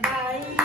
ગાઈ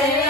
Yeah.